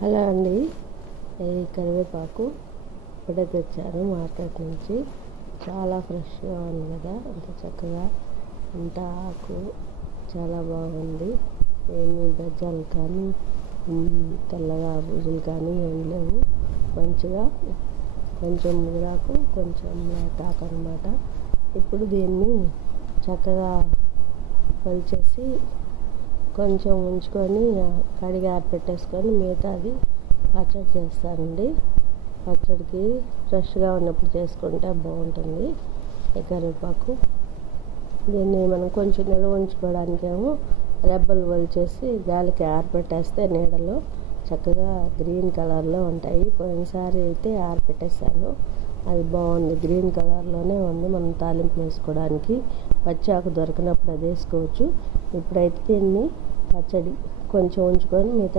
Hello అండి, ఈ కరివేపాకు ఇప్పుడే తెచ్చాను మార్కెట్ నుంచి. చాలా ఫ్రెష్గా ఉంది కదా, అంత చక్కగా అంత ఆకు చాలా బాగుంది. ఏమి బెజ్జాలు కానీ తెల్లగా బుజులు కానీ ఏం లేవు. మంచిగా కొంచెం ముదిరాకు కొంచెం లేతాకు అనమాట. ఇప్పుడు దీన్ని చక్కగా కొలిచేసి కొంచెం ఉంచుకొని కడిగి ఆరబెట్టేసుకొని మిగతాది పచ్చడి చేస్తానండి. పచ్చడికి ఫ్రెష్గా ఉన్నప్పుడు చేసుకుంటే బాగుంటుంది ఈ కరివేపాకు. దీన్ని మనం కొంచెం నిల్వ ఉంచుకోవడానికేమో రెబ్బలు వలిచేసి గాలికి ఆరబెట్టేస్తే నీడలో చక్కగా గ్రీన్ కలర్లో ఉంటాయి. పోయినసారి అయితే ఆరబెట్టేసాను, అది బాగుంది, గ్రీన్ కలర్లోనే ఉంది. మనం తాలింపు వేసుకోవడానికి పచ్చాకు దొరికినప్పుడు అది వేసుకోవచ్చు. ఇప్పుడైతే దీన్ని పచ్చడి కొంచెం ఉంచుకొని మిగతా